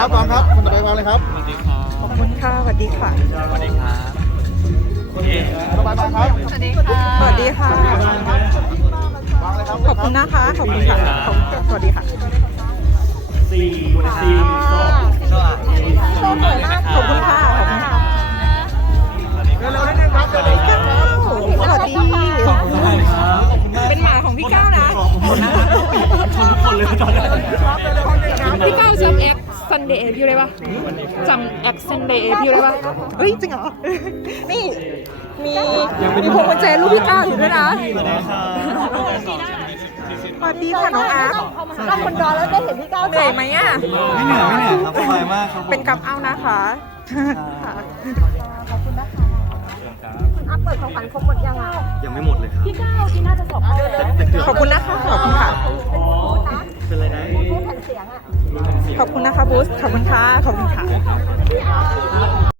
ครับวางครับคนต่อไปวางเลยครับขอบคุณค่ะสวัสดีค่ะสวัสดีครับคนต่อไปวางครับสวัสดีค่ะวางเลยครับขอบคุณนะคะขอบคุณค่ะขอบคุณค่ะสวัสดีค่ะสี่สี่สองก็ขอบคุณค่ะขอบคุณค่ะเร็วๆนิดนึงครับเร็วๆนิดนึงครับสวัสดีครับเป็นหมาของพี่ก้าวนะชนทุกคนเลยตอนนี้ ซันเดย์พี่ได้ปะจำแอคซันเดย์พี่ได้ปะเฮ้ยจริงเหรอ นี่ มีมีพวงกุญแจรูปพี่ก้าวอยู่ด้วยนะสวัสดีค่ะน้องอาร์ตเราคนรอแล้วได้เห็นพี่ก้าวเหนื่อยไหมอะไม่เหนื่อยไม่เหนื่อยครับสบายมากครับเป็นกับเอานะคะค่ะยังไม่หมดเลยครับขอบคุณนะคะขอบคุณ ขอบคุณนะคะบูสขอบคุณค่ะขอบคุณค่ะ